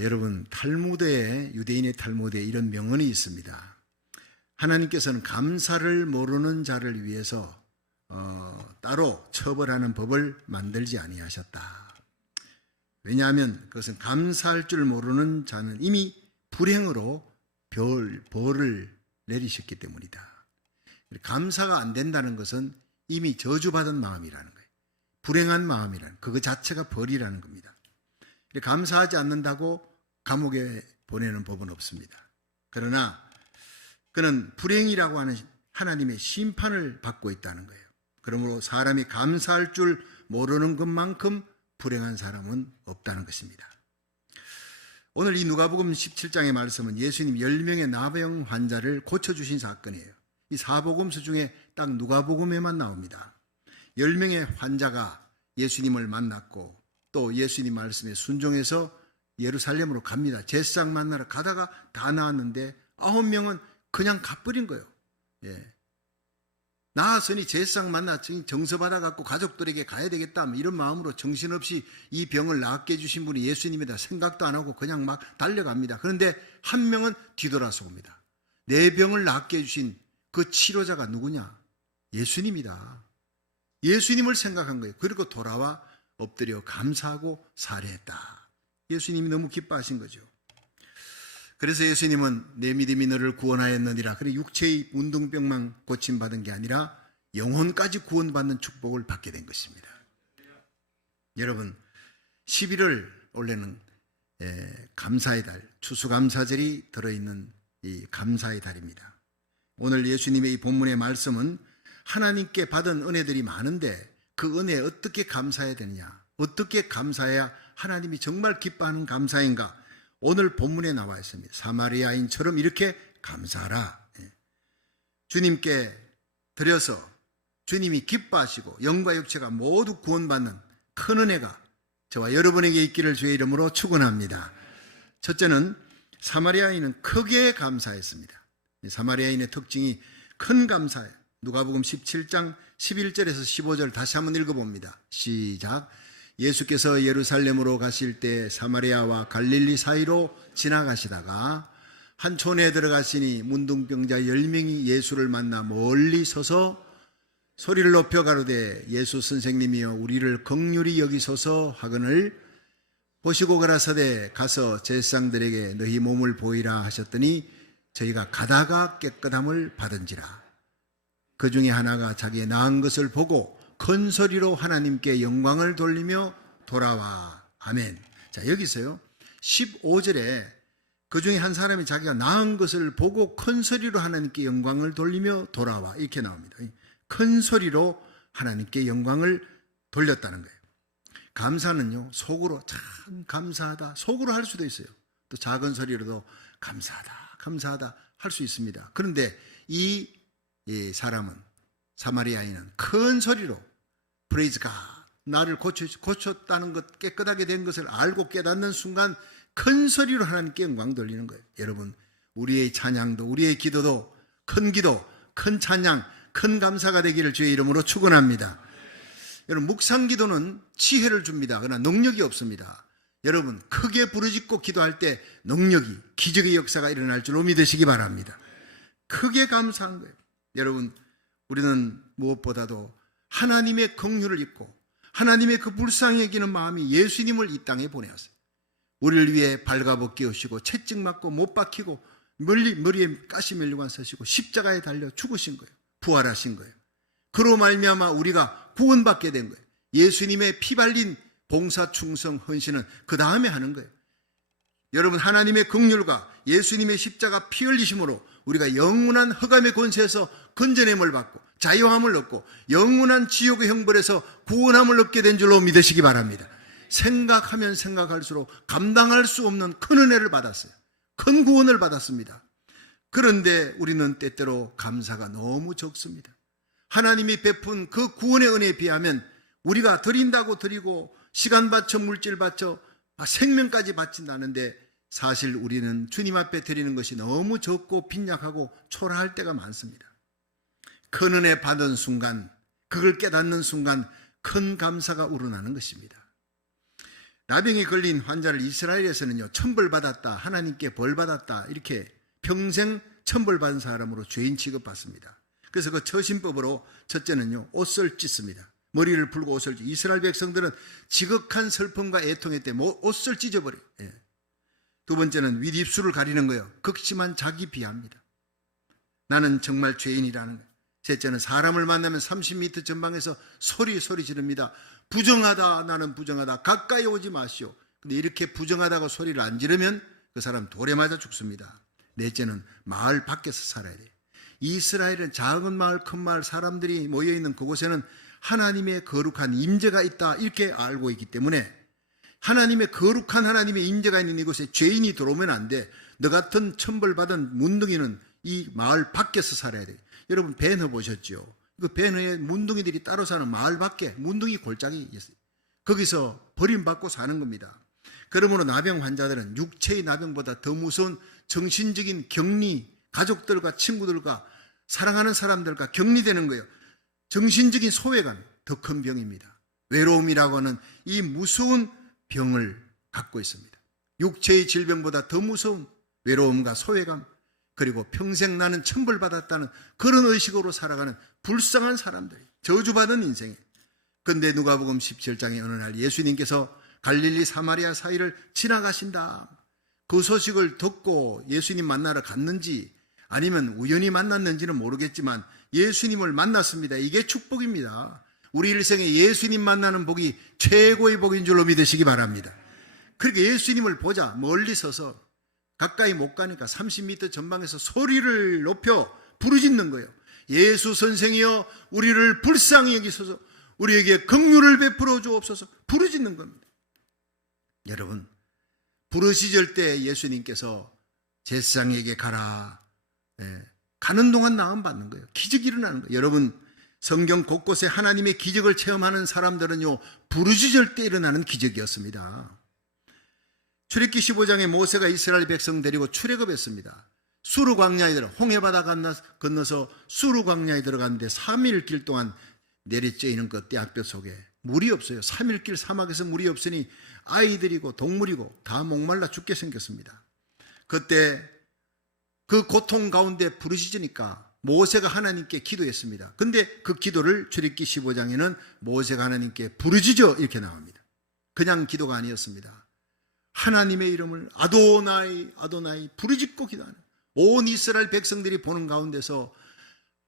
여러분, 탈무드에, 유대인의 탈무드에 이런 명언이 있습니다. 하나님께서는 감사를 모르는 자를 위해서 따로 처벌하는 법을 만들지 아니하셨다. 왜냐하면 그것은 감사할 줄 모르는 자는 이미 불행으로 벌을 내리셨기 때문이다. 감사가 안 된다는 것은 이미 저주받은 마음이라는 거예요. 불행한 마음이라는, 그거 자체가 벌이라는 겁니다. 감사하지 않는다고 감옥에 보내는 법은 없습니다. 그러나 그는 불행이라고 하는 하나님의 심판을 받고 있다는 거예요. 그러므로 사람이 감사할 줄 모르는 것만큼 불행한 사람은 없다는 것입니다. 오늘 이 누가복음 17장의 말씀은 예수님 10명의 나병 환자를 고쳐주신 사건이에요. 이 사복음서 중에 딱 누가복음에만 나옵니다. 10명의 환자가 예수님을 만났고 또 예수님 말씀에 순종해서 예루살렘으로 갑니다. 제사장 만나러 가다가 다 나았는데 9명은 그냥 가버린 거예요. 나았으니 제사장 만나 정서받아갖고 가족들에게 가야 되겠다 이런 마음으로 정신없이 이 병을 낫게 해주신 분이 예수님이다 생각도 안 하고 그냥 막 달려갑니다. 그런데 한 명은 뒤돌아서 옵니다. 내 병을 낫게 해주신 그 치료자가 누구냐? 예수님이다. 예수님을 생각한 거예요. 그리고 돌아와 엎드려 감사하고 살해했다. 예수님이 너무 기뻐하신 거죠. 그래서 예수님은 내 믿음이 너를 구원하였느니라. 그래 육체의 문둥병만 고침받은 게 아니라 영혼까지 구원받는 축복을 받게 된 것입니다. 여러분, 11월 원래는 감사의 달, 추수감사절이 들어있는 이 감사의 달입니다. 오늘 예수님의 이 본문의 말씀은 하나님께 받은 은혜들이 많은데 그 은혜에 어떻게 감사해야 되느냐, 어떻게 감사해야 하나님이 정말 기뻐하는 감사인가, 오늘 본문에 나와 있습니다. 사마리아인처럼 이렇게 감사하라. 주님께 드려서 주님이 기뻐하시고 영과 육체가 모두 구원받는 큰 은혜가 저와 여러분에게 있기를 주의 이름으로 축원합니다. 첫째는 사마리아인은 크게 감사했습니다. 사마리아인의 특징이 큰 감사예요. 누가복음 17장 11절에서 15절 다시 한번 읽어봅니다. 시작. 예수께서 예루살렘으로 가실 때 사마리아와 갈릴리 사이로 지나가시다가 한 촌에 들어가시니 문둥병자 10명이 예수를 만나 멀리 서서 소리를 높여 가로되 예수 선생님이여 우리를 긍휼히 여기소서 하거늘 보시고 가라사대 가서 제사장들에게 너희 몸을 보이라 하셨더니 저희가 가다가 깨끗함을 받은지라. 그 중에 하나가 자기의 나은 것을 보고 큰 소리로 하나님께 영광을 돌리며 돌아와. 아멘. 자, 여기서요 15절에 그 중에 한 사람이 자기가 나은 것을 보고 큰 소리로 하나님께 영광을 돌리며 돌아와 이렇게 나옵니다. 큰 소리로 하나님께 영광을 돌렸다는 거예요. 감사는요 속으로 참 감사하다 속으로 할 수도 있어요. 또 작은 소리로도 감사하다 할 수 있습니다. 그런데 이 사람은, 사마리아인은 큰 소리로 프레이즈 갓, 나를 고쳤다는 것, 깨끗하게 된 것을 알고 깨닫는 순간 큰 소리로 하나님께 영광 돌리는 거예요. 여러분, 우리의 찬양도, 우리의 기도도 큰 기도, 큰 찬양, 큰 감사가 되기를 주의 이름으로 축원합니다. 여러분, 묵상 기도는 지혜를 줍니다. 그러나 능력이 없습니다. 여러분, 크게 부르짖고 기도할 때 능력이, 기적의 역사가 일어날 줄로 믿으시기 바랍니다. 크게 감사한 거예요. 여러분, 우리는 무엇보다도 하나님의 긍휼을 입고 하나님의 그 불쌍히 여기는 마음이 예수님을 이 땅에 보내었어요. 우리를 위해 발가벗기우시고 채찍 맞고 못 박히고 머리에 가시 멸류관 쓰시고 십자가에 달려 죽으신 거예요. 부활하신 거예요. 그로 말미암아 우리가 구원받게 된 거예요. 예수님의 피 발린 봉사, 충성, 헌신은 그 다음에 하는 거예요. 여러분, 하나님의 긍휼과 예수님의 십자가 피 흘리심으로 우리가 영원한 흑암의 권세에서 건져냄을 받고 자유함을 얻고 영원한 지옥의 형벌에서 구원함을 얻게 된 줄로 믿으시기 바랍니다. 생각하면 생각할수록 감당할 수 없는 큰 은혜를 받았어요. 큰 구원을 받았습니다. 그런데 우리는 때때로 감사가 너무 적습니다. 하나님이 베푼 그 구원의 은혜에 비하면 우리가 드린다고 드리고 시간 바쳐 물질 바쳐 생명까지 바친다는데 사실 우리는 주님 앞에 드리는 것이 너무 적고 빈약하고 초라할 때가 많습니다. 큰 은혜 받은 순간, 그걸 깨닫는 순간 큰 감사가 우러나는 것입니다. 나병이 걸린 환자를 이스라엘에서는요, 천벌받았다, 하나님께 벌받았다, 이렇게 평생 천벌받은 사람으로 죄인 취급받습니다. 그래서 그 처신법으로 첫째는요, 옷을 찢습니다. 머리를 풀고 옷을 찢. 이스라엘 백성들은 지극한 슬픔과 애통에 때문에 옷을 찢어버려요. 예. 두 번째는 윗입술을 가리는 거예요. 극심한 자기 비하입니다. 나는 정말 죄인이라는 거예요. 셋째는 사람을 만나면 30m 전방에서 소리 지릅니다. 부정하다, 나는 부정하다, 가까이 오지 마시오. 근데 이렇게 부정하다고 소리를 안 지르면 그 사람 돌에 맞아 죽습니다. 넷째는 마을 밖에서 살아야 돼요. 이스라엘은 작은 마을, 큰 마을, 사람들이 모여있는 그곳에는 하나님의 거룩한 임재가 있다, 이렇게 알고 있기 때문에 하나님의 거룩한 하나님의 임재가 있는 이곳에 죄인이 들어오면 안 돼. 너 같은 천벌받은 문둥이는 이 마을 밖에서 살아야 돼. 여러분 배너 보셨죠? 그 배너에 문둥이들이 따로 사는 마을 밖에 문둥이 골짜기 있어요. 거기서 버림받고 사는 겁니다. 그러므로 나병 환자들은 육체의 나병보다 더 무서운 정신적인 격리, 가족들과 친구들과 사랑하는 사람들과 격리되는 거예요. 정신적인 소외감, 더 큰 병입니다. 외로움이라고 하는 이 무서운 병을 갖고 있습니다. 육체의 질병보다 더 무서운 외로움과 소외감, 그리고 평생 나는 천벌받았다는 그런 의식으로 살아가는 불쌍한 사람들이, 저주받은 인생이에요. 그런데 누가복음 17장에 어느 날 예수님께서 갈릴리 사마리아 사이를 지나가신다. 그 소식을 듣고 예수님 만나러 갔는지 아니면 우연히 만났는지는 모르겠지만 예수님을 만났습니다. 이게 축복입니다. 우리 일생에 예수님 만나는 복이 최고의 복인 줄로 믿으시기 바랍니다. 그렇게 예수님을 보자 멀리 서서, 가까이 못 가니까 30m 전방에서 소리를 높여 부르짖는 거예요. 예수 선생이여, 우리를 불쌍히 여기소서, 우리에게 긍휼을 베풀어 주옵소서. 부르짖는 겁니다. 여러분, 부르짖을 때 예수님께서 제사장에게 가라, 가는 동안 나음 받는 거예요. 기적이 일어나는 거예요. 여러분, 성경 곳곳에 하나님의 기적을 체험하는 사람들은요, 부르짖을 때 일어나는 기적이었습니다. 출애굽기 15장에 모세가 이스라엘 백성 데리고 출애굽했습니다. 수르 광야에 들어 홍해바다 건너서 수르 광야에 들어갔는데 3일 길 동안 내리쬐이는 그 떼약볕 속에 물이 없어요. 3일 길 사막에서 물이 없으니 아이들이고 동물이고 다 목말라 죽게 생겼습니다. 그때 그 고통 가운데 부르짖으니까 모세가 하나님께 기도했습니다. 근데 그 기도를 출애굽기 15장에는 모세가 하나님께 부르짖어 이렇게 나옵니다. 그냥 기도가 아니었습니다. 하나님의 이름을 아도나이 아도나이 부르짖고 기도하는, 온 이스라엘 백성들이 보는 가운데서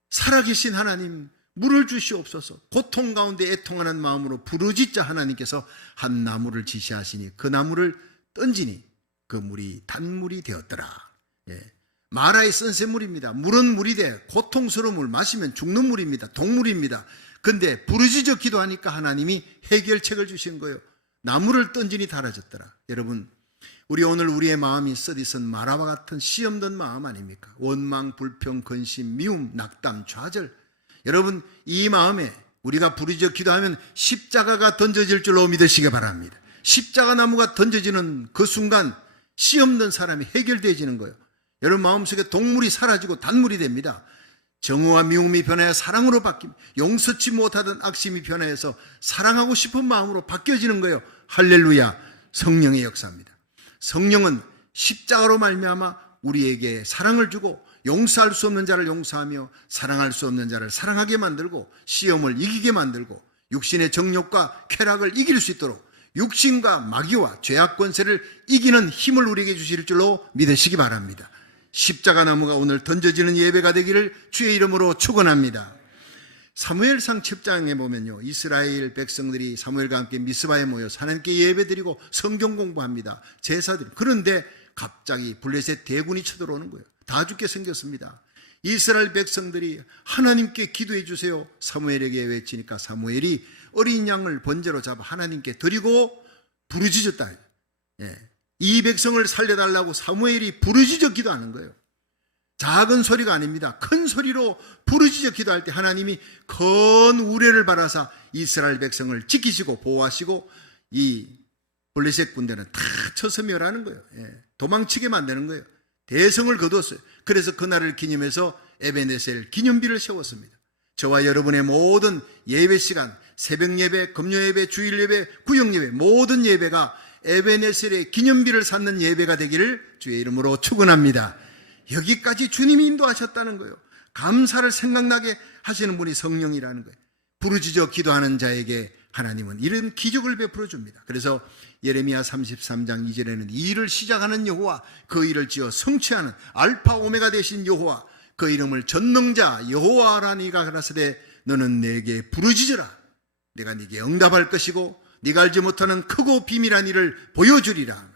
살아계신 하나님 물을 주시옵소서, 고통 가운데 애통하는 마음으로 부르짖자 하나님께서 한 나무를 지시하시니 그 나무를 던지니 그 물이 단물이 되었더라. 마라의 쓴새물입니다. 물은 물이 돼 고통스러운 물, 마시면 죽는 물입니다. 동물입니다. 근데 부르짖어 기도하니까 하나님이 해결책을 주신 거예요. 나무를 던지니 달아졌더라. 여러분, 우리 오늘 우리의 마음이 쓰디쓴 마라와 같은 시험된 마음 아닙니까? 원망, 불평, 근심, 미움, 낙담, 좌절. 여러분, 이 마음에 우리가 부르짖어 기도하면 십자가가 던져질 줄로 믿으시기 바랍니다. 십자가 나무가 던져지는 그 순간 시험된 사람이 해결되어지는 거예요. 여러분 마음속에 동물이 사라지고 단물이 됩니다. 정오와 미움이 변하여 사랑으로 바뀝니다. 용서치 못하던 악심이 변하여서 사랑하고 싶은 마음으로 바뀌어지는 거예요. 할렐루야. 성령의 역사입니다. 성령은 십자가로 말미암아 우리에게 사랑을 주고 용서할 수 없는 자를 용서하며 사랑할 수 없는 자를 사랑하게 만들고 시험을 이기게 만들고 육신의 정욕과 쾌락을 이길 수 있도록 육신과 마귀와 죄악 권세를 이기는 힘을 우리에게 주실 줄로 믿으시기 바랍니다. 십자가 나무가 오늘 던져지는 예배가 되기를 주의 이름으로 축원합니다. 사무엘상 10장에 보면요, 이스라엘 백성들이 사무엘과 함께 미스바에 모여서 하나님께 예배드리고 성경 공부합니다. 제사드리고. 그런데 갑자기 블레셋 대군이 쳐들어오는 거예요. 다 죽게 생겼습니다. 이스라엘 백성들이 하나님께 기도해 주세요 사무엘에게 외치니까 사무엘이 어린 양을 번제로 잡아 하나님께 드리고 부르짖었다. 이 백성을 살려달라고 사무엘이 부르짖어 기도하는 거예요. 작은 소리가 아닙니다. 큰 소리로 부르짖어 기도할 때 하나님이 큰 우레를 바라사 이스라엘 백성을 지키시고 보호하시고 이 블레셋 군대는 다 쳐서 멸하는 거예요. 도망치게 만드는 거예요. 대성을 거두었어요. 그래서 그날을 기념해서 에베네셀 기념비를 세웠습니다. 저와 여러분의 모든 예배 시간, 새벽 예배, 금요 예배, 주일 예배, 구역 예배, 모든 예배가 에베네셀의 기념비를 쌓는 예배가 되기를 주의 이름으로 축원합니다. 여기까지 주님이 인도하셨다는 거예요. 감사를 생각나게 하시는 분이 성령이라는 거예요. 부르짖어 기도하는 자에게 하나님은 이런 기적을 베풀어 줍니다. 그래서 예레미야 33장 2절에는 이 일을 시작하는 여호와, 그 일을 지어 성취하는 알파 오메가 되신 여호와, 그 이름을 전능자 여호와라니가 가라사대 너는 내게 부르짖으라. 내가 네게 응답할 것이고 네가 알지 못하는 크고 비밀한 일을 보여주리라.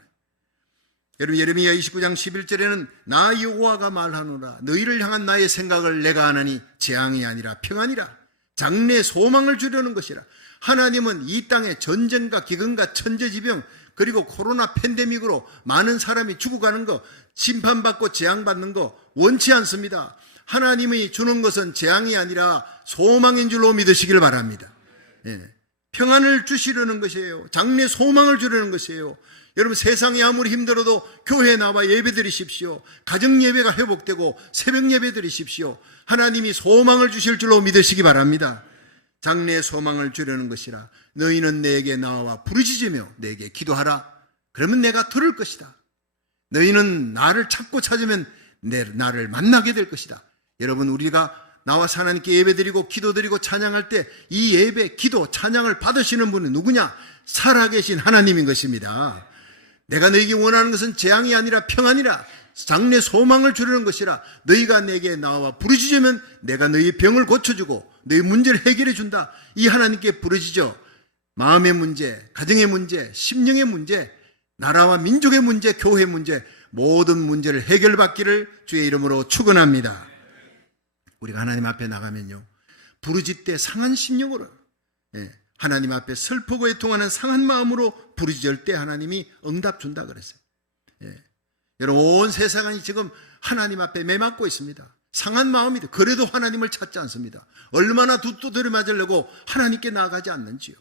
여러분, 예레미야 29장 11절에는 나 여호와가 말하노라. 너희를 향한 나의 생각을 내가 아나니 재앙이 아니라 평안이라. 장래 소망을 주려는 것이라. 하나님은 이 땅에 전쟁과 기근과 천재지병 그리고 코로나 팬데믹으로 많은 사람이 죽어가는 거, 심판받고 재앙받는 거 원치 않습니다. 하나님이 주는 것은 재앙이 아니라 소망인 줄로 믿으시길 바랍니다. 평안을 주시려는 것이에요. 장래 소망을 주려는 것이에요. 여러분, 세상이 아무리 힘들어도 교회에 나와 예배 드리십시오. 가정 예배가 회복되고 새벽 예배 드리십시오. 하나님이 소망을 주실 줄로 믿으시기 바랍니다. 장래 소망을 주려는 것이라. 너희는 내게 나와 부르짖으며 내게 기도하라. 그러면 내가 들을 것이다. 너희는 나를 찾고 찾으면 나를 만나게 될 것이다. 여러분, 우리가 나와서 하나님께 예배드리고 기도드리고 찬양할 때 이 예배, 기도, 찬양을 받으시는 분은 누구냐? 살아계신 하나님인 것입니다. 내가 너희에게 원하는 것은 재앙이 아니라 평안이라. 장래 소망을 주려는 것이라. 너희가 내게 나와 부르짖으면 내가 너희 병을 고쳐주고 너희 문제를 해결해 준다. 이 하나님께 부르짖어 마음의 문제, 가정의 문제, 심령의 문제, 나라와 민족의 문제, 교회 문제, 모든 문제를 해결받기를 주의 이름으로 축원합니다. 우리가 하나님 앞에 나가면요, 부르짖되 상한 심령으로, 하나님 앞에 슬프고 애통하는 상한 마음으로 부르짖을 때 하나님이 응답 준다 그랬어요. 여러분, 온 세상이 지금 하나님 앞에 매맞고 있습니다. 상한 마음이다. 그래도 하나님을 찾지 않습니다. 얼마나 두 들이맞으려고 하나님께 나아가지 않는지요.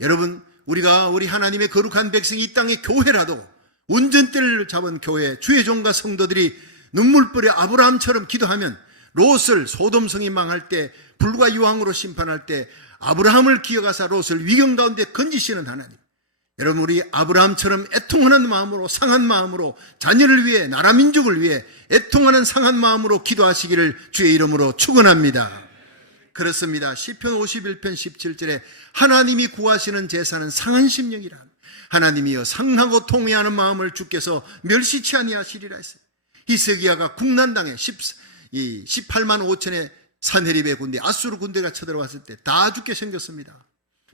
여러분, 우리가 우리 하나님의 거룩한 백성이 이 땅의 교회라도, 운전대를 잡은 교회, 주의 종과 성도들이 눈물벌이 아브라함처럼 기도하면, 롯을 소돔성이 망할 때, 불과 유황으로 심판할 때 아브라함을 기억하사 롯을 위경 가운데 건지시는 하나님. 여러분, 우리 아브라함처럼 애통하는 마음으로, 상한 마음으로, 자녀를 위해, 나라 민족을 위해 애통하는 상한 마음으로 기도하시기를 주의 이름으로 축원합니다. 그렇습니다. 시편 51편 17절에 하나님이 구하시는 제사는 상한 심령이라. 하나님이여 상하고 통회하는 마음을 주께서 멸시치 아니하시리라 했어요. 히스기야가 국난당에 18만 5천의 사네립의 군대, 아수르 군대가 쳐들어왔을 때 다 죽게 생겼습니다.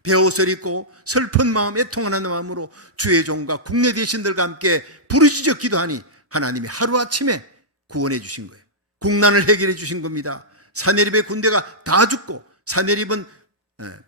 베옷을 입고 슬픈 마음, 애통하는 마음으로 주의 종과 국내 대신들과 함께 부르짖어 기도하니 하나님이 하루아침에 구원해 주신 거예요. 국난을 해결해 주신 겁니다. 사네립의 군대가 다 죽고, 사네립은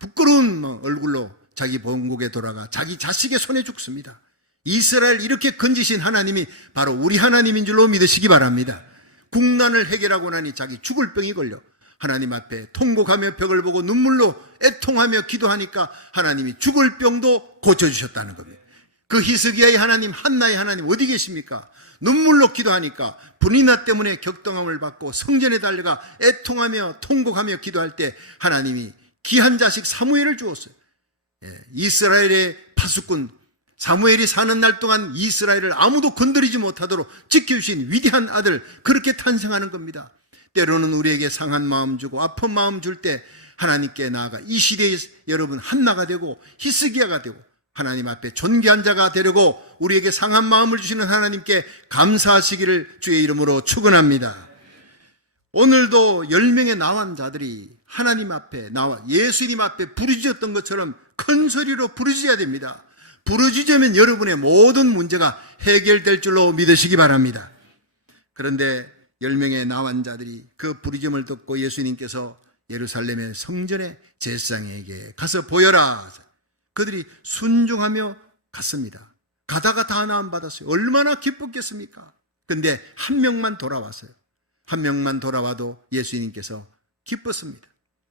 부끄러운 얼굴로 자기 본국에 돌아가 자기 자식의 손에 죽습니다. 이스라엘 이렇게 건지신 하나님이 바로 우리 하나님인 줄로 믿으시기 바랍니다. 국난을 해결하고 나니 자기 죽을 병이 걸려 하나님 앞에 통곡하며 벽을 보고 눈물로 애통하며 기도하니까 하나님이 죽을 병도 고쳐주셨다는 겁니다. 그 히스기야의 하나님, 한나의 하나님 어디 계십니까? 눈물로 기도하니까 분이나 때문에 격동함을 받고 성전에 달려가 애통하며 통곡하며 기도할 때 하나님이 귀한 자식 사무엘을 주었어요. 이스라엘의 파수꾼 사무엘이 사는 날 동안 이스라엘을 아무도 건드리지 못하도록 지켜주신 위대한 아들, 그렇게 탄생하는 겁니다. 때로는 우리에게 상한 마음 주고 아픈 마음 줄 때 하나님께 나아가 이 시대의 여러분 한나가 되고 히스기야가 되고 하나님 앞에 존귀한 자가 되려고 우리에게 상한 마음을 주시는 하나님께 감사하시기를 주의 이름으로 축원합니다. 오늘도 10명의 나환 자들이 하나님 앞에 나와 예수님 앞에 부르짖었던 것처럼 큰 소리로 부르짖어야 됩니다. 부르짖으면 여러분의 모든 문제가 해결될 줄로 믿으시기 바랍니다. 그런데 10명의 나환 자들이 그 부르짖음을 듣고 예수님께서 예루살렘의 성전의 제사장에게 가서 보여라. 그들이 순종하며 갔습니다. 가다가 다 나음 받았어요. 얼마나 기뻤겠습니까? 근데 한 명만 돌아왔어요. 한 명만 돌아와도 예수님께서 기뻤습니다.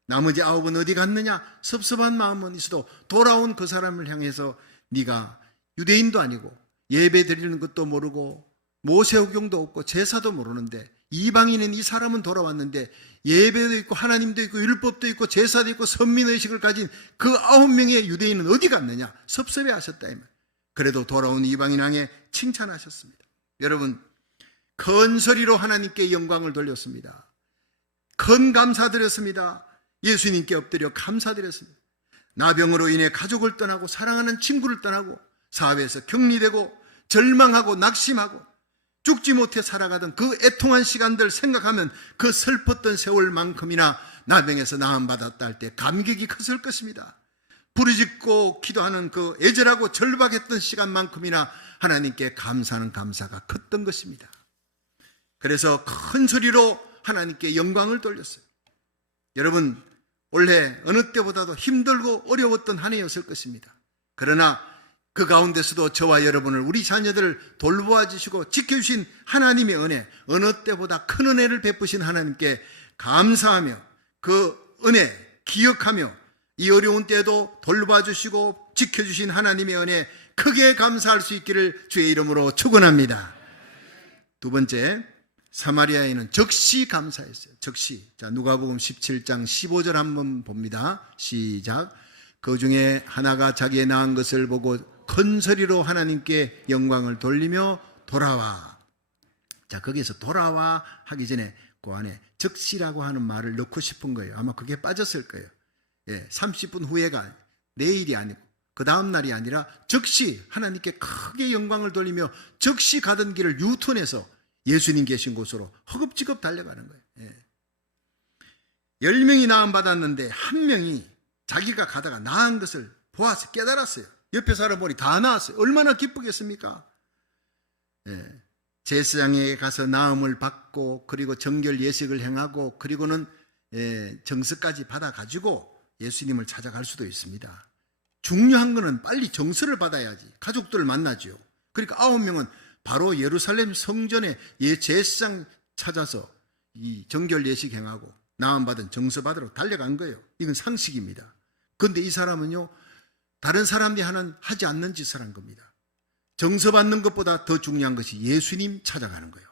나머지 9은 어디 갔느냐? 섭섭한 마음은 있어도 돌아온 그 사람을 향해서 네가 유대인도 아니고 예배 드리는 것도 모르고 모세오경도 없고 제사도 모르는데 이방인인 이 사람은 돌아왔는데 예배도 있고 하나님도 있고 율법도 있고 제사도 있고 선민의식을 가진 그 9명의 유대인은 어디 갔느냐? 섭섭해 하셨다. 그래도 돌아온 이방인 향해 칭찬하셨습니다. 여러분, 큰 소리로 하나님께 영광을 돌렸습니다. 큰 감사드렸습니다. 예수님께 엎드려 감사드렸습니다. 나병으로 인해 가족을 떠나고 사랑하는 친구를 떠나고 사회에서 격리되고 절망하고 낙심하고 죽지 못해 살아가던 그 애통한 시간들 생각하면 그 슬펐던 세월만큼이나 나병에서 나음받았다 할 때 감격이 컸을 것입니다. 부르짖고 기도하는 그 애절하고 절박했던 시간만큼이나 하나님께 감사하는 감사가 컸던 것입니다. 그래서 큰 소리로 하나님께 영광을 돌렸어요. 여러분, 올해 어느 때보다도 힘들고 어려웠던 한 해였을 것입니다. 그러나 그 가운데서도 저와 여러분을, 우리 자녀들을 돌보아 주시고 지켜주신 하나님의 은혜, 어느 때보다 큰 은혜를 베푸신 하나님께 감사하며 그 은혜 기억하며 이 어려운 때에도 돌봐 주시고 지켜주신 하나님의 은혜 크게 감사할 수 있기를 주의 이름으로 축원합니다. 두 번째, 사마리아인은 즉시 감사했어요. 즉시. 자, 누가복음 17장 15절 한번 봅니다. 시작. 그 중에 하나가 자기의 낳은 것을 보고 큰 소리로 하나님께 영광을 돌리며 돌아와. 자, 거기에서 돌아와 하기 전에 그 안에 즉시라고 하는 말을 넣고 싶은 거예요. 아마 그게 빠졌을 거예요. 30분 후에가 내일이 아니고 그 다음 날이 아니라 즉시 하나님께 크게 영광을 돌리며 즉시 가던 길을 유턴해서 예수님 계신 곳으로 허겁지겁 달려가는 거예요. 10명이 나음 받았는데 한 명이 자기가 가다가 나은 것을 보아서 깨달았어요. 옆에 사람 보니 다 나았어요. 얼마나 기쁘겠습니까? 제사장에게 가서 나음을 받고 그리고 정결 예식을 행하고 그리고는 정서까지 받아가지고 예수님을 찾아갈 수도 있습니다. 중요한 거는 빨리 정서를 받아야지. 가족들을 만나죠. 그러니까 9명은 바로 예루살렘 성전에 제사장 찾아서 이 정결 예식 행하고 나음 받은 정서 받으러 달려간 거예요. 이건 상식입니다. 그런데 이 사람은요, 다른 사람들이 하지 않는 짓을 한 겁니다. 정서 받는 것보다 더 중요한 것이 예수님 찾아가는 거예요.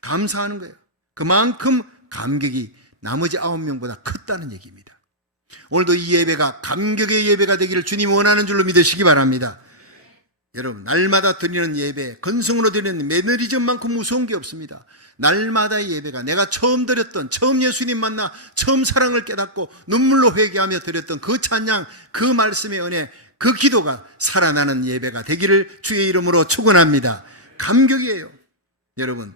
감사하는 거예요. 그만큼 감격이 나머지 9명보다 컸다는 얘기입니다. 오늘도 이 예배가 감격의 예배가 되기를 주님 원하는 줄로 믿으시기 바랍니다. 여러분, 날마다 드리는 예배, 건성으로 드리는 매너리즘만큼 무서운 게 없습니다. 날마다의 예배가 내가 처음 드렸던, 처음 예수님 만나 처음 사랑을 깨닫고 눈물로 회개하며 드렸던 그 찬양, 그 말씀의 은혜, 그 기도가 살아나는 예배가 되기를 주의 이름으로 축원합니다. 감격이에요. 여러분,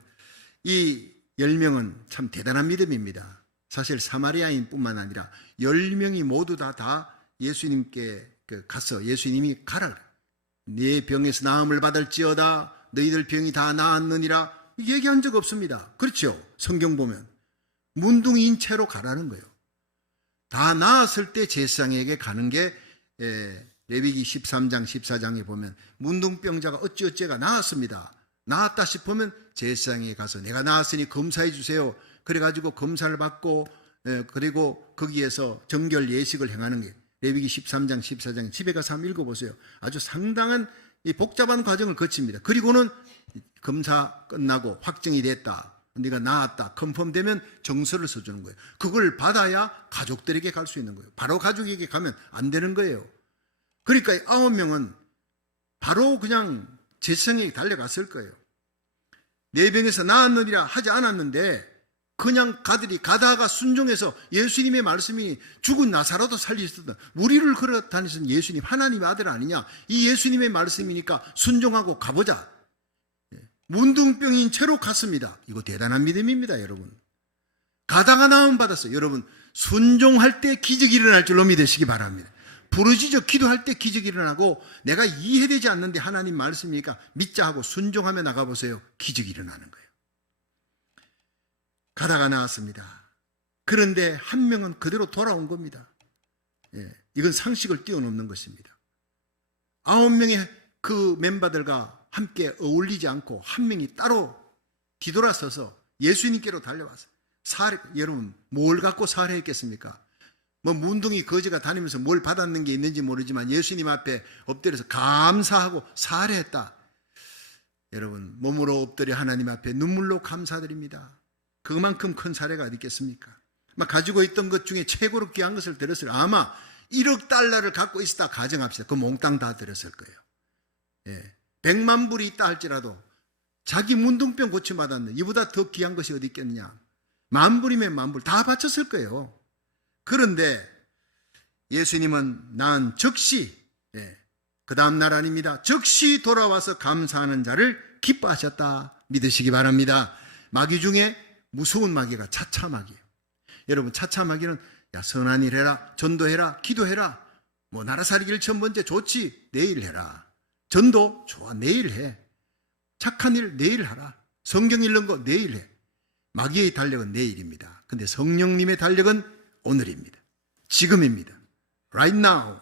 이 10명은 참 대단한 믿음입니다. 사실 사마리아인 뿐만 아니라 10명이 모두 다 예수님께 가서 예수님이 가라 그래요. 네 병에서 나음을 받을지어다, 너희들 병이 다 나았느니라, 얘기한 적 없습니다. 그렇죠? 성경 보면 문둥이인 채로 가라는 거예요. 다 나았을 때 제사장에게 가는 게 레위기 13장 14장에 보면 문둥병자가 어찌어찌가 나았습니다. 나았다 싶으면 제사장에 가서 내가 나았으니 검사해 주세요. 그래가지고 검사를 받고 그리고 거기에서 정결 예식을 행하는 게 레위기 13장 14장 집에 가서 한번 읽어보세요. 아주 상당한 이 복잡한 과정을 거칩니다. 그리고는 검사 끝나고 확정이 됐다, 네가 나았다, 컨펌되면 정서를 써주는 거예요. 그걸 받아야 가족들에게 갈 수 있는 거예요. 바로 가족에게 가면 안 되는 거예요. 그러니까 9명은 바로 그냥 제사장에게 달려갔을 거예요. 내 병에서 나았느니라 하지 않았는데 그냥 가다가 순종해서 예수님의 말씀이 죽은 나사로도 살리셨다, 무리를 걸어 다니신 예수님, 하나님의 아들 아니냐, 이 예수님의 말씀이니까 순종하고 가보자. 문둥병인 채로 갔습니다. 이거 대단한 믿음입니다. 여러분, 가다가 나음 받았어요. 여러분, 순종할 때 기적이 일어날 줄로 믿으시기 바랍니다. 부르짖어 기도할 때 기적이 일어나고, 내가 이해되지 않는데 하나님 말씀이니까 믿자 하고 순종하며 나가보세요. 기적이 일어나는 거예요. 가다가 나왔습니다. 그런데 한 명은 그대로 돌아온 겁니다. 이건 상식을 뛰어넘는 것입니다. 9명의 그 멤버들과 함께 어울리지 않고 한 명이 따로 뒤돌아서서 예수님께로 달려왔어요. 여러분, 뭘 갖고 살해했겠습니까? 문둥이 거지가 다니면서 뭘 받았는 게 있는지 모르지만 예수님 앞에 엎드려서 감사하고 살해했다. 여러분, 몸으로 엎드려 하나님 앞에 눈물로 감사드립니다. 그만큼 큰 사례가 어디 있겠습니까? 가지고 있던 것 중에 최고로 귀한 것을 드렸을, 아마 1억 달러를 갖고 있었다 가정합시다. 그 몽땅 다 드렸을 거예요. 100만 불이 있다 할지라도 자기 문둥병 고침받았는데 이보다 더 귀한 것이 어디 있겠느냐. 10,000불이면 10,000불 다 바쳤을 거예요. 그런데 예수님은 난 즉시, 그 다음날 아닙니다. 즉시 돌아와서 감사하는 자를 기뻐하셨다 믿으시기 바랍니다. 마귀 중에 무서운 마귀가 차차 마귀예요. 여러분, 차차 마귀는 야, 선한 일 해라, 전도해라, 기도해라, 뭐 나라 살기를 첫 번째 좋지, 내일 해라. 전도 좋아, 내일 해. 착한 일 내일 하라. 성경 읽는 거 내일 해. 마귀의 달력은 내일입니다. 근데 성령님의 달력은 오늘입니다. 지금입니다. Right now.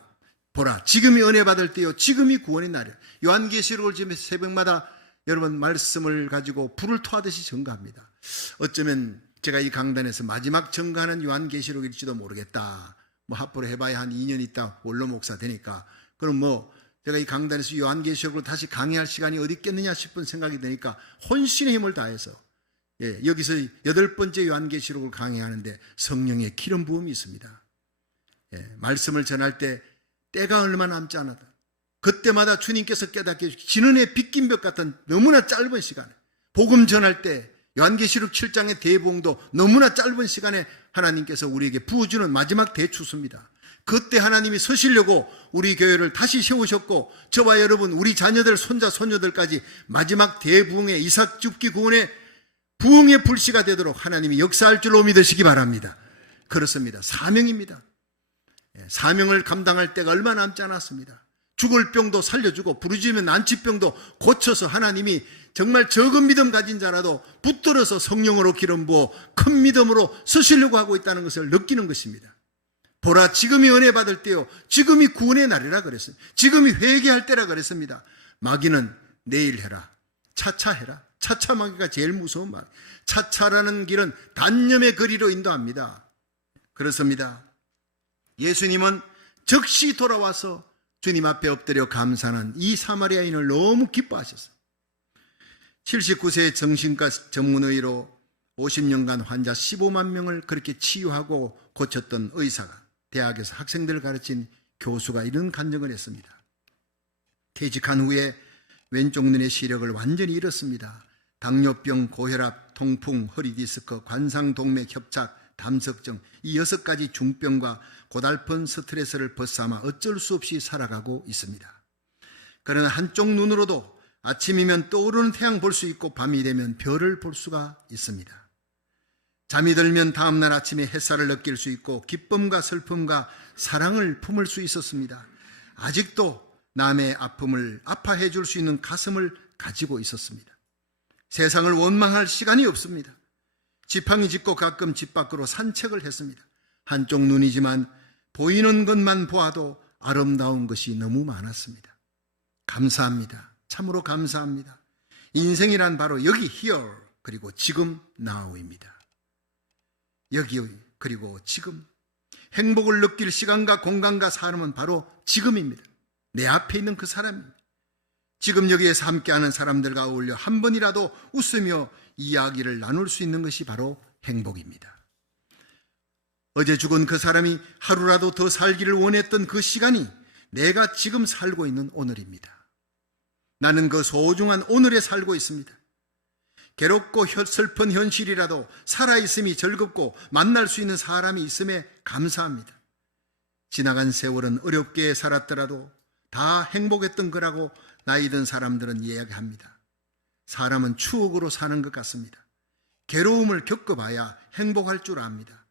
보라, 지금이 은혜 받을 때요, 지금이 구원의 날이에요. 요한계시록을 지금 새벽마다 여러분 말씀을 가지고 불을 토하듯이 전가합니다. 어쩌면 제가 이 강단에서 마지막 전가하는 요한계시록일지도 모르겠다. 뭐 합부로 해봐야 한 2년 있다 원로 목사 되니까. 그럼 뭐 제가 이 강단에서 요한계시록을 다시 강의할 시간이 어디 있겠느냐 싶은 생각이 드니까 혼신의 힘을 다해서 여기서 8번째 요한계시록을 강의하는데 성령의 기름 부음이 있습니다. 말씀을 전할 때 때가 얼마 남지 않았다. 그때마다 주님께서 깨닫게 해주시고 진은의 빗긴 벽 같은 너무나 짧은 시간에 복음 전할 때 요한계시록 7장의 대봉도 너무나 짧은 시간에 하나님께서 우리에게 부어주는 마지막 대추수입니다. 그때 하나님이 서시려고 우리 교회를 다시 세우셨고 저와 여러분 우리 자녀들 손자 손녀들까지 마지막 대부흥의 이삭 줍기 구원의 부흥의 불씨가 되도록 하나님이 역사할 줄로 믿으시기 바랍니다. 그렇습니다. 사명입니다. 사명을 감당할 때가 얼마 남지 않았습니다. 죽을 병도 살려주고 부르짖으면 난치병도 고쳐서 하나님이 정말 적은 믿음 가진 자라도 붙들어서 성령으로 기름 부어 큰 믿음으로 서시려고 하고 있다는 것을 느끼는 것입니다. 보라, 지금이 은혜 받을 때요, 지금이 구원의 날이라 그랬습니다. 지금이 회개할 때라 그랬습니다. 마귀는 내일 해라, 차차 해라. 차차 마귀가 제일 무서운 마귀. 차차라는 길은 단념의 거리로 인도합니다. 그렇습니다. 예수님은 즉시 돌아와서 주님 앞에 엎드려 감사하는 이 사마리아인을 너무 기뻐하셨어요. 79세의 정신과 전문의로 50년간 환자 15만 명을 그렇게 치유하고 고쳤던 의사가 대학에서 학생들을 가르친 교수가 이런 간증을 했습니다. 퇴직한 후에 왼쪽 눈의 시력을 완전히 잃었습니다. 당뇨병, 고혈압, 통풍, 허리디스크, 관상동맥 협착, 담석증 이 6가지 중병과 고달픈 스트레스를 벗삼아 어쩔 수 없이 살아가고 있습니다. 그러나 한쪽 눈으로도 아침이면 떠오르는 태양 볼 수 있고 밤이 되면 별을 볼 수가 있습니다. 잠이 들면 다음날 아침에 햇살을 느낄 수 있고 기쁨과 슬픔과 사랑을 품을 수 있었습니다. 아직도 남의 아픔을 아파해 줄 수 있는 가슴을 가지고 있었습니다. 세상을 원망할 시간이 없습니다. 지팡이 짚고 가끔 집 밖으로 산책을 했습니다. 한쪽 눈이지만 보이는 것만 보아도 아름다운 것이 너무 많았습니다. 감사합니다. 참으로 감사합니다. 인생이란 바로 여기 here 그리고 지금 now입니다. 여기 그리고 지금 행복을 느낄 시간과 공간과 사람은 바로 지금입니다. 내 앞에 있는 그 사람입니다. 지금 여기에서 함께하는 사람들과 어울려 한 번이라도 웃으며 이야기를 나눌 수 있는 것이 바로 행복입니다. 어제 죽은 그 사람이 하루라도 더 살기를 원했던 그 시간이 내가 지금 살고 있는 오늘입니다. 나는 그 소중한 오늘에 살고 있습니다. 괴롭고 슬픈 현실이라도 살아있음이 즐겁고 만날 수 있는 사람이 있음에 감사합니다. 지나간 세월은 어렵게 살았더라도 다 행복했던 거라고 나이 든 사람들은 이야기합니다. 사람은 추억으로 사는 것 같습니다. 괴로움을 겪어봐야 행복할 줄 압니다.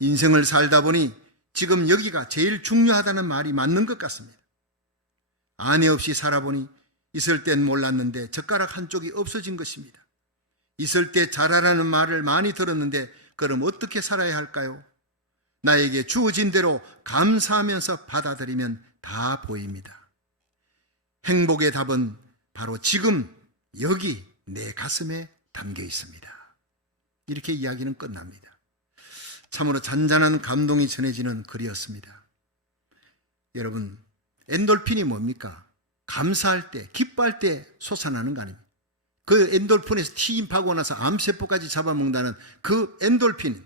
인생을 살다 보니 지금 여기가 제일 중요하다는 말이 맞는 것 같습니다. 아내 없이 살아보니 있을 땐 몰랐는데 젓가락 한쪽이 없어진 것입니다. 있을 때 잘하라는 말을 많이 들었는데 그럼 어떻게 살아야 할까요? 나에게 주어진 대로 감사하면서 받아들이면 다 보입니다. 행복의 답은 바로 지금 여기 내 가슴에 담겨 있습니다. 이렇게 이야기는 끝납니다. 참으로 잔잔한 감동이 전해지는 글이었습니다. 여러분, 엔돌핀이 뭡니까? 감사할 때, 기뻐할 때 솟아나는 거 아닙니까? 그 엔돌핀에서 티임파고 나서 암세포까지 잡아먹는다는 그 엔돌핀,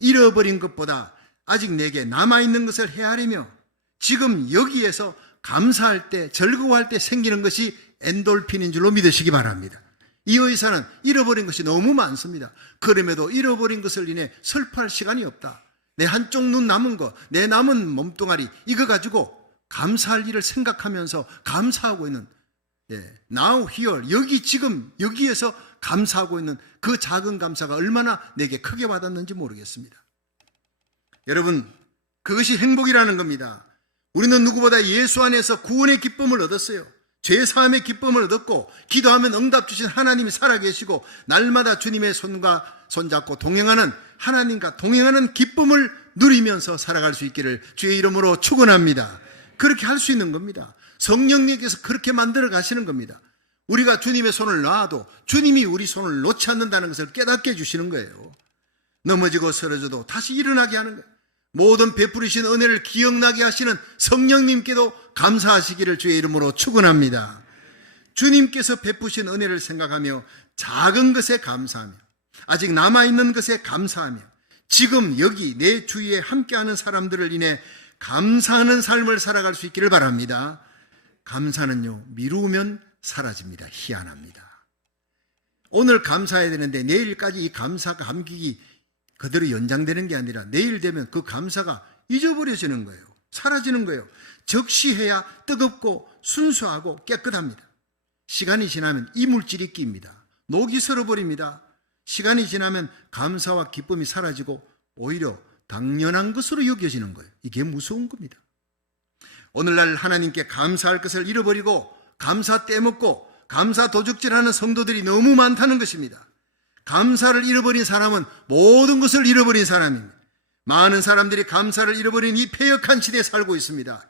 잃어버린 것보다 아직 내게 남아있는 것을 헤아리며 지금 여기에서 감사할 때, 즐거워할 때 생기는 것이 엔돌핀인 줄로 믿으시기 바랍니다. 이 의사는 잃어버린 것이 너무 많습니다. 그럼에도 잃어버린 것을 인해 슬퍼할 시간이 없다. 내 한쪽 눈 남은 거, 내 남은 몸뚱아리, 이거 가지고 감사할 일을 생각하면서 감사하고 있는, now, here, 여기 지금 여기에서 감사하고 있는 그 작은 감사가 얼마나 내게 크게 와닿는지 모르겠습니다. 여러분, 그것이 행복이라는 겁니다. 우리는 누구보다 예수 안에서 구원의 기쁨을 얻었어요. 죄사함의 기쁨을 얻었고, 기도하면 응답 주신 하나님이 살아계시고, 날마다 주님의 손과 손잡고 동행하는, 하나님과 동행하는 기쁨을 누리면서 살아갈 수 있기를 주의 이름으로 축원합니다. 그렇게 할 수 있는 겁니다. 성령님께서 그렇게 만들어 가시는 겁니다. 우리가 주님의 손을 놔도 주님이 우리 손을 놓지 않는다는 것을 깨닫게 해주시는 거예요. 넘어지고 쓰러져도 다시 일어나게 하는 거예요. 모든 베푸리신 은혜를 기억나게 하시는 성령님께도 감사하시기를 주의 이름으로 축원합니다. 주님께서 베푸신 은혜를 생각하며 작은 것에 감사하며, 아직 남아있는 것에 감사하며, 지금 여기 내 주위에 함께하는 사람들을 인해 감사하는 삶을 살아갈 수 있기를 바랍니다. 감사는요, 미루면 사라집니다. 희한합니다. 오늘 감사해야 되는데 내일까지 이 감사가 감격이 그대로 연장되는 게 아니라 내일 되면 그 감사가 잊어버려지는 거예요. 사라지는 거예요. 적시해야 뜨겁고 순수하고 깨끗합니다. 시간이 지나면 이물질이 낍니다. 녹이 설어버립니다. 시간이 지나면 감사와 기쁨이 사라지고 오히려 당연한 것으로 여겨지는 거예요. 이게 무서운 겁니다. 오늘날 하나님께 감사할 것을 잃어버리고 감사 떼먹고 감사 도적질하는 성도들이 너무 많다는 것입니다. 감사를 잃어버린 사람은 모든 것을 잃어버린 사람입니다. 많은 사람들이 감사를 잃어버린 이 패역한 시대에 살고 있습니다.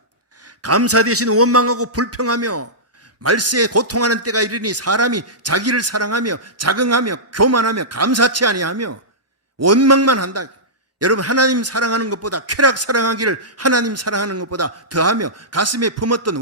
감사 대신 원망하고 불평하며 말세에 고통하는 때가 이르니 사람이 자기를 사랑하며 자긍하며 교만하며 감사치 아니하며 원망만 한다. 여러분, 하나님 사랑하는 것보다 쾌락 사랑하기를 하나님 사랑하는 것보다 더하며 가슴에 품었던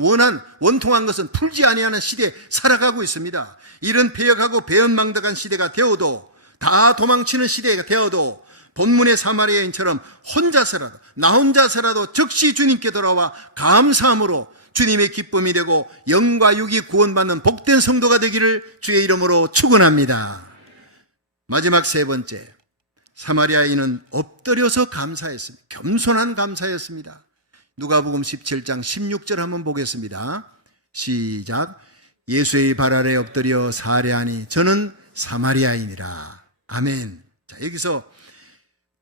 원통한 것은 풀지 아니하는 시대에 살아가고 있습니다. 이런 패역하고 배은망덕한 시대가 되어도, 다 도망치는 시대가 되어도 본문의 사마리아인처럼 혼자서라도, 나 혼자서라도 즉시 주님께 돌아와 감사함으로 주님의 기쁨이 되고 영과 육이 구원받는 복된 성도가 되기를 주의 이름으로 축원합니다. 마지막 세 번째, 사마리아인은 엎드려서 감사했습니다. 겸손한 감사였습니다. 누가복음 17장 16절 한번 보겠습니다. 시작. 예수의 발 아래 엎드려 사례하니 저는 사마리아인이라. 아멘. 자, 여기서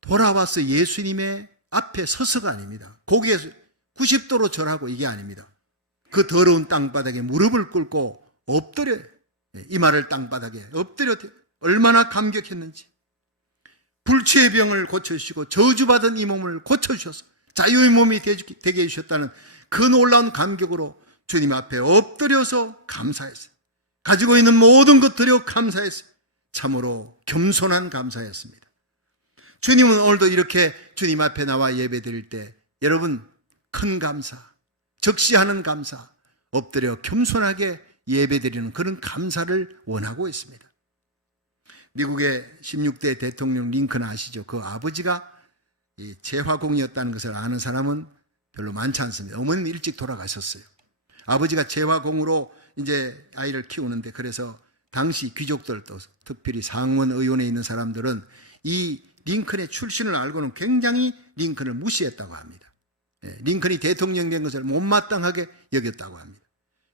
돌아와서 예수님의 앞에 서서가 아닙니다. 고개 90도로 절하고 이게 아닙니다. 그 더러운 땅바닥에 무릎을 꿇고 엎드려, 이 말을 땅바닥에 엎드려, 얼마나 감격했는지. 불치의 병을 고쳐주시고 저주받은 이 몸을 고쳐주셔서 자유의 몸이 되게 해주셨다는 그 놀라운 감격으로 주님 앞에 엎드려서 감사했어요. 가지고 있는 모든 것들을 감사했어요. 참으로 겸손한 감사였습니다. 주님은 오늘도 이렇게 주님 앞에 나와 예배 드릴 때 여러분, 큰 감사, 적시하는 감사, 엎드려 겸손하게 예배 드리는 그런 감사를 원하고 있습니다. 미국의 16대 대통령 링컨 아시죠? 그 아버지가 재화공이었다는 것을 아는 사람은 별로 많지 않습니다. 어머니는 일찍 돌아가셨어요. 아버지가 재화공으로 이제 아이를 키우는데, 그래서 당시 귀족들도 특별히 상원 의원에 있는 사람들은 이 링컨의 출신을 알고는 굉장히 링컨을 무시했다고 합니다. 링컨이 대통령 된 것을 못마땅하게 여겼다고 합니다.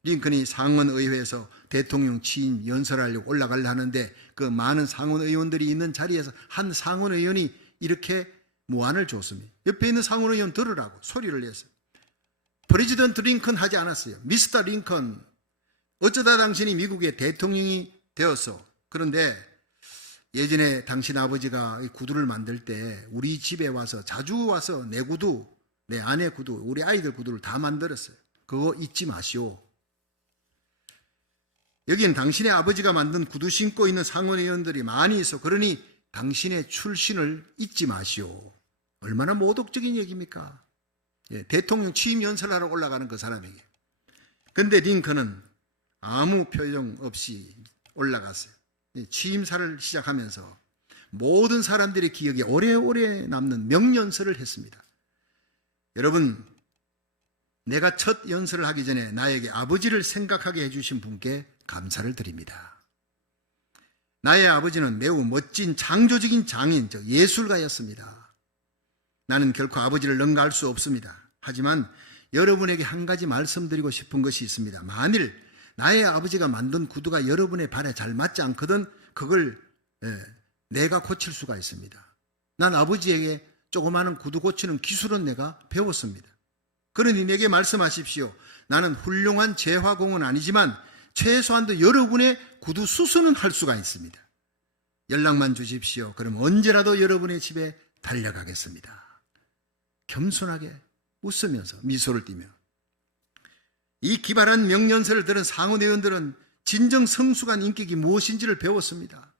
링컨이 상원의회에서 대통령 취임 연설하려고 올라가려 하는데 그 많은 상원의원들이 있는 자리에서 한 상원의원이 이렇게 무안을 줬습니다. 옆에 있는 상원의원 들으라고 소리를 냈어요. 프레지던트 링컨 하지 않았어요. 미스터 링컨. 어쩌다 당신이 미국의 대통령이 되었어. 그런데 예전에 당신 아버지가 구두를 만들 때 우리 집에 와서 자주 와서 내 구두, 내 아내 구두, 우리 아이들 구두를 다 만들었어요. 그거 잊지 마시오. 여기는 당신의 아버지가 만든 구두 신고 있는 상원의원들이 많이 있어. 그러니 당신의 출신을 잊지 마시오. 얼마나 모독적인 얘기입니까? 대통령 취임 연설하러 올라가는 그 사람에게. 그런데 링컨은 아무 표정 없이 올라갔어요. 취임사를 시작하면서 모든 사람들의 기억에 오래오래 남는 명연설을 했습니다. 여러분, 내가 첫 연설을 하기 전에 나에게 아버지를 생각하게 해주신 분께 감사를 드립니다. 나의 아버지는 매우 멋진 창조적인 장인, 즉 예술가였습니다. 나는 결코 아버지를 능가할 수 없습니다. 하지만 여러분에게 한 가지 말씀드리고 싶은 것이 있습니다. 만일 나의 아버지가 만든 구두가 여러분의 발에 잘 맞지 않거든 그걸 내가 고칠 수가 있습니다. 난 아버지에게 조그마한 구두 고치는 기술은 내가 배웠습니다. 그러니 내게 말씀하십시오. 나는 훌륭한 재화공은 아니지만 최소한도 여러분의 구두 수수는 할 수가 있습니다. 연락만 주십시오. 그럼 언제라도 여러분의 집에 달려가겠습니다. 겸손하게 웃으면서 미소를 띠며. 이 기발한 명연설을 들은 상원의원들은 진정 성숙한 인격이 무엇인지를 배웠습니다.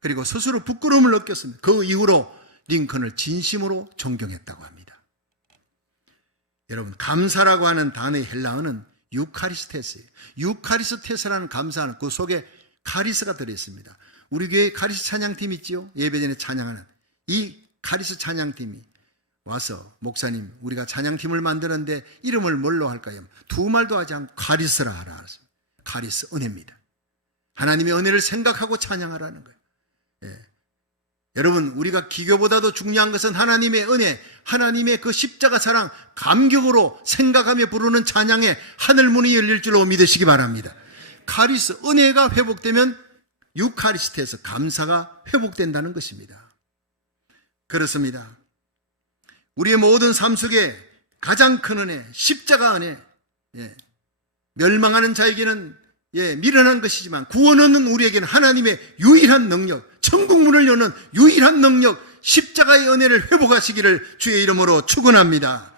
그리고 스스로 부끄러움을 느꼈습니다. 그 이후로 링컨을 진심으로 존경했다고 합니다. 여러분, 감사라고 하는 단어의 헬라어는 유카리스테스예요. 유카리스테스라는 감사는 그 속에 카리스가 들어있습니다. 우리 교회 카리스 찬양팀 있지요? 예배전에 찬양하는 이 카리스 찬양팀이 와서 목사님 우리가 찬양팀을 만드는데 이름을 뭘로 할까요? 두 말도 하지 않고 카리스라 하라. 카리스, 은혜입니다. 하나님의 은혜를 생각하고 찬양하라는 거예요. 여러분, 우리가 기교보다도 중요한 것은 하나님의 은혜, 하나님의 그 십자가 사랑 감격으로 생각하며 부르는 찬양에 하늘문이 열릴 줄로 믿으시기 바랍니다. 카리스, 은혜가 회복되면 유카리스트에서 감사가 회복된다는 것입니다. 그렇습니다. 우리의 모든 삶 속에 가장 큰 은혜, 십자가 은혜, 멸망하는 자에게는 미련한 것이지만 구원 얻는 우리에게는 하나님의 유일한 능력, 천국문을 여는 유일한 능력, 십자가의 은혜를 회복하시기를 주의 이름으로 축원합니다.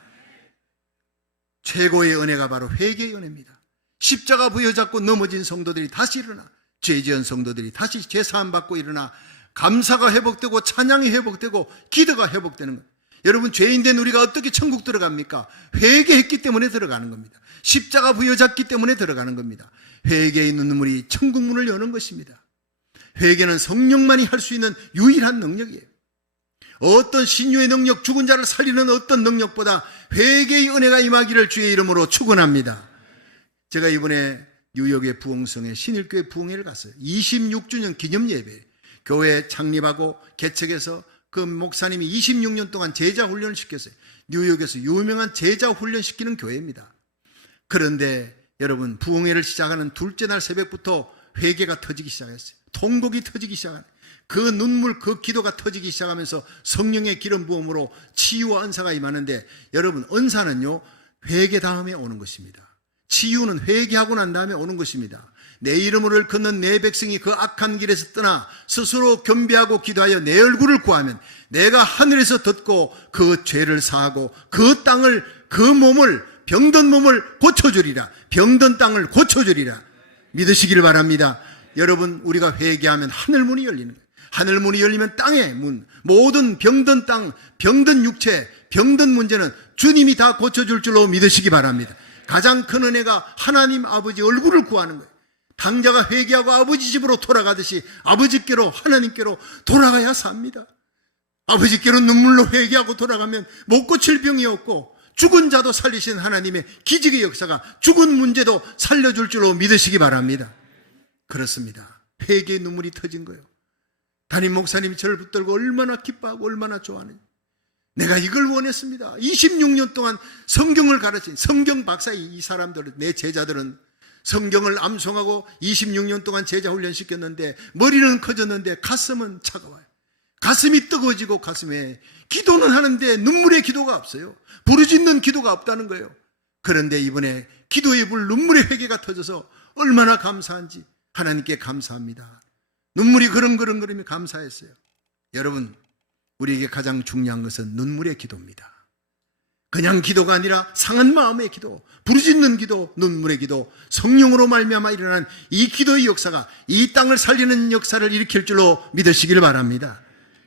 최고의 은혜가 바로 회개의 은혜입니다. 십자가 부여잡고 넘어진 성도들이 다시 일어나, 죄 지은 성도들이 다시 죄사함 받고 일어나 감사가 회복되고 찬양이 회복되고 기도가 회복되는 것. 여러분, 죄인된 우리가 어떻게 천국 들어갑니까? 회개했기 때문에 들어가는 겁니다. 십자가 부여잡기 때문에 들어가는 겁니다. 회개의 눈물이 천국문을 여는 것입니다. 회개는 성령만이 할 수 있는 유일한 능력이에요. 어떤 신유의 능력, 죽은 자를 살리는 어떤 능력보다 회개의 은혜가 임하기를 주의 이름으로 축원합니다. 제가 이번에 뉴욕의 부흥성에 신일교회 부흥회를 갔어요. 26주년 기념 예배, 교회 창립하고 개척해서 그 목사님이 26년 동안 제자 훈련을 시켰어요. 뉴욕에서 유명한 제자 훈련 시키는 교회입니다. 그런데 여러분, 부흥회를 시작하는 둘째 날 새벽부터 회개가 터지기 시작했어요. 통곡이 터지기 시작하는, 그 눈물, 그 기도가 터지기 시작하면서 성령의 기름 부음으로 치유와 은사가 임하는데, 여러분, 은사는요 회개 다음에 오는 것입니다. 치유는 회개하고 난 다음에 오는 것입니다. 내 이름을 걷는 내 백성이 그 악한 길에서 떠나 스스로 겸비하고 기도하여 내 얼굴을 구하면 내가 하늘에서 듣고 그 죄를 사하고 그 땅을, 그 몸을, 병든 몸을 고쳐주리라. 병든 땅을 고쳐주리라. 믿으시기를 바랍니다. 여러분, 우리가 회개하면 하늘문이 열리는 거예요. 하늘문이 열리면 땅의 문, 모든 병든 땅, 병든 육체, 병든 문제는 주님이 다 고쳐줄 줄로 믿으시기 바랍니다. 가장 큰 은혜가 하나님 아버지 얼굴을 구하는 거예요. 당자가 회개하고 아버지 집으로 돌아가듯이 아버지께로, 하나님께로 돌아가야 삽니다. 아버지께로 눈물로 회개하고 돌아가면 못 고칠 병이 없고, 죽은 자도 살리신 하나님의 기적의 역사가 죽은 문제도 살려줄 줄로 믿으시기 바랍니다. 그렇습니다. 회개의 눈물이 터진 거예요. 담임 목사님이 저를 붙들고 얼마나 기뻐하고 얼마나 좋아하는지. 내가 이걸 원했습니다. 26년 동안 성경을 가르친 성경 박사의 이 사람들은, 내 제자들은 성경을 암송하고 26년 동안 제자 훈련 시켰는데 머리는 커졌는데 가슴은 차가워요. 가슴이 뜨거워지고 가슴에 기도는 하는데 눈물의 기도가 없어요. 부르짖는 기도가 없다는 거예요. 그런데 이번에 기도의 불, 눈물의 회개가 터져서 얼마나 감사한지 하나님께 감사합니다. 눈물이 그릉그릉거리며 감사했어요. 여러분, 우리에게 가장 중요한 것은 눈물의 기도입니다. 그냥 기도가 아니라 상한 마음의 기도, 부르짖는 기도, 눈물의 기도, 성령으로 말미암아 일어난 이 기도의 역사가 이 땅을 살리는 역사를 일으킬 줄로 믿으시길 바랍니다.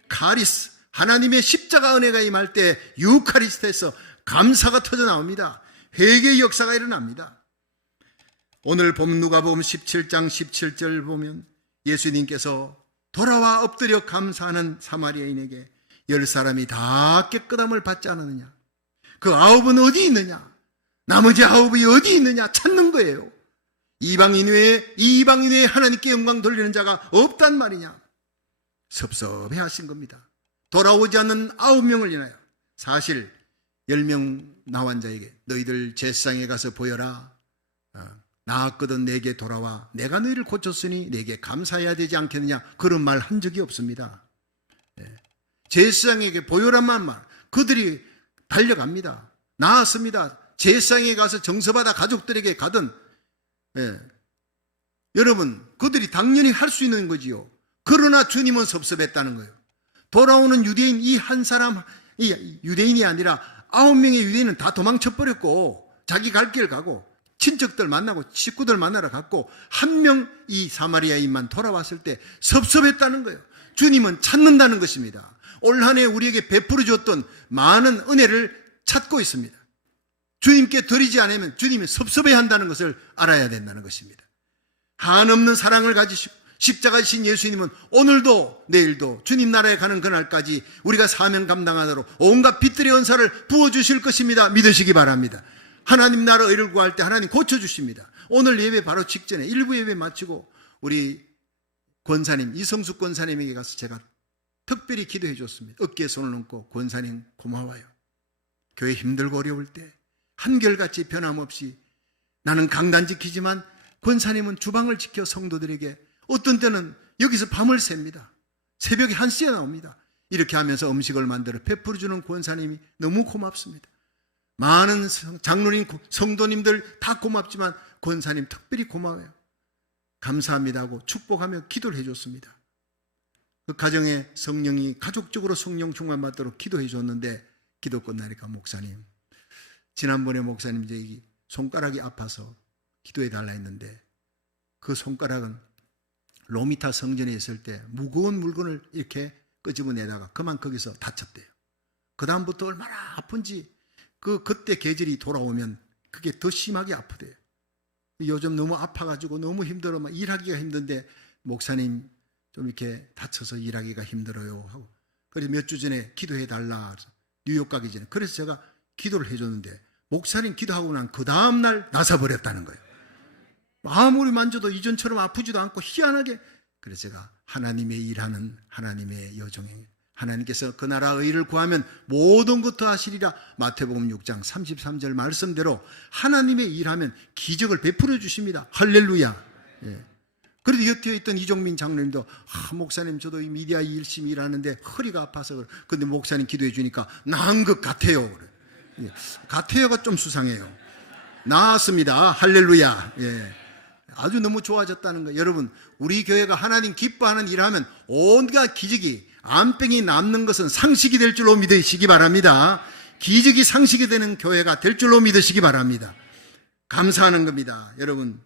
카리스, 하나님의 십자가 은혜가 임할 때 유카리스트에서 감사가 터져 나옵니다. 회개의 역사가 일어납니다. 오늘 본 누가복음 17장 17절 보면 예수님께서 돌아와 엎드려 감사하는 사마리아인에게 10사람이 다 깨끗함을 받지 않았느냐? 그 9은 어디 있느냐? 나머지 9이 어디 있느냐 찾는 거예요. 이방인 외에 하나님께 영광 돌리는 자가 없단 말이냐. 섭섭해 하신 겁니다. 돌아오지 않는 9명을 인하여 사실 10명 나온 자에게 너희들 제사장에 가서 보여라. 나았거든 내게 돌아와 내가 너희를 고쳤으니 내게 감사해야 되지 않겠느냐. 그런 말 한 적이 없습니다. 제사장에게 보여라만 말. 그들이 달려갑니다. 나았습니다. 제사장에 가서 정서받아 가족들에게 가든 여러분 그들이 당연히 할 수 있는 거지요. 그러나 주님은 섭섭했다는 거예요. 돌아오는 유대인 이 한 사람, 이 유대인이 아니라 9명의 유대인은 다 도망쳐버렸고 자기 갈 길 가고 친척들 만나고 식구들 만나러 갔고 한 명 이 사마리아인만 돌아왔을 때 섭섭했다는 거예요. 주님은 찾는다는 것입니다. 올 한 해 우리에게 베풀어 줬던 많은 은혜를 찾고 있습니다. 주님께 드리지 않으면 주님이 섭섭해 한다는 것을 알아야 된다는 것입니다. 한없는 사랑을 가지시고 십자가이신 예수님은 오늘도 내일도 주님 나라에 가는 그날까지 우리가 사명 감당하도록 온갖 빛들의 은사를 부어주실 것입니다. 믿으시기 바랍니다. 하나님 나라 의를 구할 때 하나님 고쳐주십니다. 오늘 예배 바로 직전에 일부 예배 마치고 우리 권사님 이성숙 권사님에게 가서 제가 특별히 기도해 줬습니다. 어깨에 손을 얹고 권사님 고마워요. 교회 힘들고 어려울 때 한결같이 변함없이 나는 강단 지키지만 권사님은 주방을 지켜 성도들에게 어떤 때는 여기서 밤을 셉니다. 새벽에 1시에 나옵니다. 이렇게 하면서 음식을 만들어 베풀어주는 권사님이 너무 고맙습니다. 많은 장로님, 성도님들 다 고맙지만 권사님 특별히 고마워요. 감사합니다 하고 축복하며 기도를 해줬습니다. 그 가정에 성령이 가족적으로 성령 충만 받도록 기도해 줬는데 기도 끝나니까 목사님 지난번에 목사님 이제 손가락이 아파서 기도해 달라 했는데 그 손가락은 로미타 성전에 있을 때 무거운 물건을 이렇게 끄집어내다가 그만 거기서 다쳤대요. 그 다음부터 얼마나 아픈지 그때 계절이 돌아오면 그게 더 심하게 아프대요. 요즘 너무 아파가지고 너무 힘들어 막 일하기가 힘든데 목사님 좀 이렇게 다쳐서 일하기가 힘들어요 하고 그래서 몇 주 전에 기도해 달라 뉴욕 가기 전에 그래서 제가 기도를 해줬는데 목사님 기도하고 난 그 다음날 나서버렸다는 거예요. 아무리 만져도 이전처럼 아프지도 않고 희한하게. 그래서 제가 하나님의 일하는 하나님의 여종에 하나님께서 그 나라 의를 구하면 모든 것도 하시리라 마태복음 6장 33절 말씀대로 하나님의 일하면 기적을 베풀어 주십니다. 할렐루야. 예. 그래도 곁에 있던 이종민 장로님도 목사님 저도 이 미디어 열심히 일하는데 허리가 아파서 그래. 근데 목사님 기도해 주니까 나은 것 같아요. 그래. 예. 같아요가 좀 수상해요. 나았습니다. 할렐루야. 예. 아주 너무 좋아졌다는 거예요. 여러분 우리 교회가 하나님 기뻐하는 일하면 온갖 기적이 암병이 남는 것은 상식이 될 줄로 믿으시기 바랍니다. 기적이 상식이 되는 교회가 될 줄로 믿으시기 바랍니다. 감사하는 겁니다. 여러분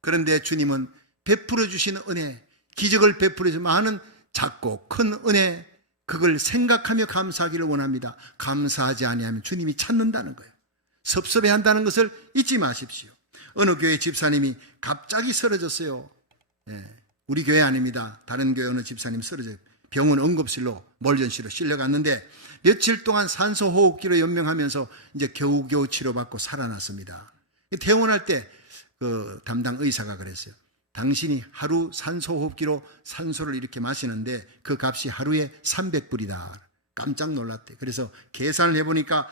그런데 주님은 베풀어 주시는 은혜 기적을 베풀어 주시는 많은 작고 큰 은혜 그걸 생각하며 감사하기를 원합니다. 감사하지 아니하면 주님이 찾는다는 거예요. 섭섭해한다는 것을 잊지 마십시오. 어느 교회 집사님이 갑자기 쓰러졌어요. 예, 우리 교회 아닙니다. 다른 교회 어느 집사님 쓰러져요. 병원 응급실로 몰전실로 실려갔는데 며칠 동안 산소호흡기로 연명하면서 이제 겨우겨우 치료받고 살아났습니다. 퇴원할 때 그 담당 의사가 그랬어요. 당신이 하루 산소호흡기로 산소를 이렇게 마시는데 그 값이 하루에 300불이다. 깜짝 놀랐대. 그래서 계산을 해보니까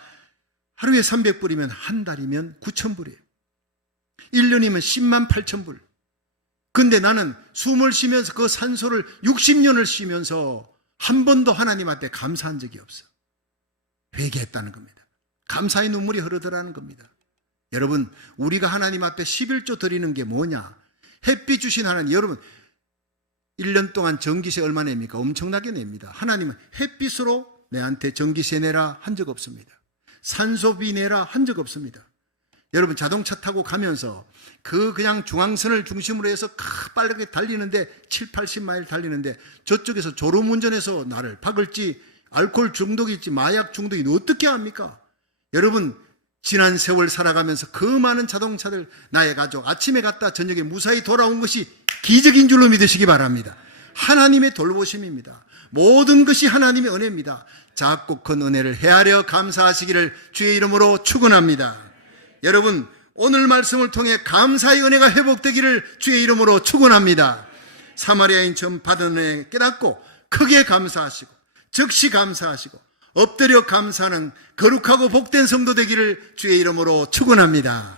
하루에 300불이면 한 달이면 9,000불이에요. 1년이면 10만 8천 불. 근데 나는 숨을 쉬면서 그 산소를 60년을 쉬면서 한 번도 하나님 앞에 감사한 적이 없어. 회개했다는 겁니다. 감사의 눈물이 흐르더라는 겁니다. 여러분 우리가 하나님 앞에 11조 드리는 게 뭐냐? 햇빛 주신 하나님. 여러분 1년 동안 전기세 얼마 냅니까? 엄청나게 냅니다. 하나님은 햇빛으로 내한테 전기세 내라 한 적 없습니다. 산소비 내라 한 적 없습니다. 여러분 자동차 타고 가면서 그냥 중앙선을 중심으로 해서 빠르게 달리는데 7, 80마일 달리는데 저쪽에서 졸음운전해서 나를 박을지 알코올 중독이 있지 마약 중독이 어떻게 합니까? 여러분 지난 세월 살아가면서 그 많은 자동차들 나의 가족 아침에 갔다 저녁에 무사히 돌아온 것이 기적인 줄로 믿으시기 바랍니다. 하나님의 돌보심입니다. 모든 것이 하나님의 은혜입니다. 작고 큰 은혜를 헤아려 감사하시기를 주의 이름으로 축원합니다. 여러분, 오늘 말씀을 통해 감사의 은혜가 회복되기를 주의 이름으로 축원합니다. 사마리아인처럼 받은 은혜 깨닫고 크게 감사하시고 즉시 감사하시고 엎드려 감사하는 거룩하고 복된 성도 되기를 주의 이름으로 축원합니다.